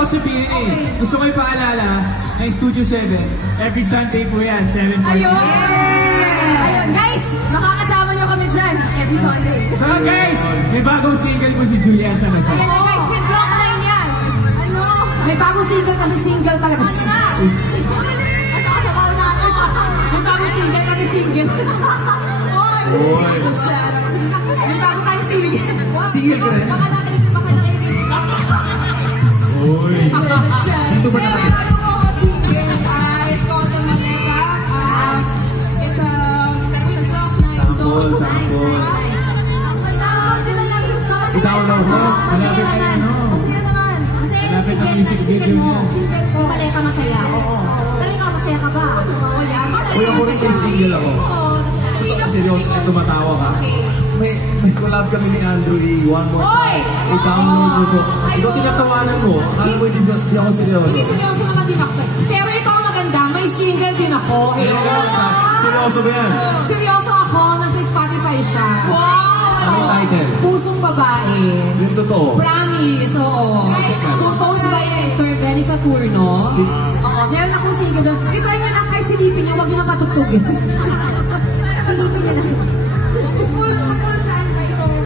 ako sabihin eh. Gusto ko ipaalala ng Studio 7. Every Sunday po yan, 7:40. Ayun! Ayun, guys! Makakasama nyo kami dyan every Sunday. So guys, may bagong single po si Julian sa nasa. Ayan na guys, with clock line yan. Ano? May bagong single kasi single talaga siya. Asakasabaw natin. May bagong single kasi single. Oy! May bago tayong single. Single ka rin? Baka nakinig. Uy. Dito ba natin? It's called the Maneka. It's a with clock line. Sample, sample. I-download mo? Malapit na yan, no? Masaya naman. Masaya yung Malapit ang music video niya. Single ko. Maleka masaya, oo. Pero ikaw masaya ka ba? Oo, yan. Uy, ako rin yung single ako. Totoo, seryoso, ay tumatawa ka. May collab kami ni Andrew One More Time. I-download mo po. Ikaw tinatawanan mo. Akala mo hindi ako seryoso. Hindi seryoso naman din ako. Pero ito ang maganda, may single din ako. Seryoso ba yan? Seryoso ako, nasa Spotify siya. Wow! Anong title? Pusong babae. Yung totoo. Promise, oo. Composed by Sir Benny Saturno. Oo, meron akong single doon. I-try nyo na kahit silipin nyo, huwag nyo na patugtugin. Silipin nyo na.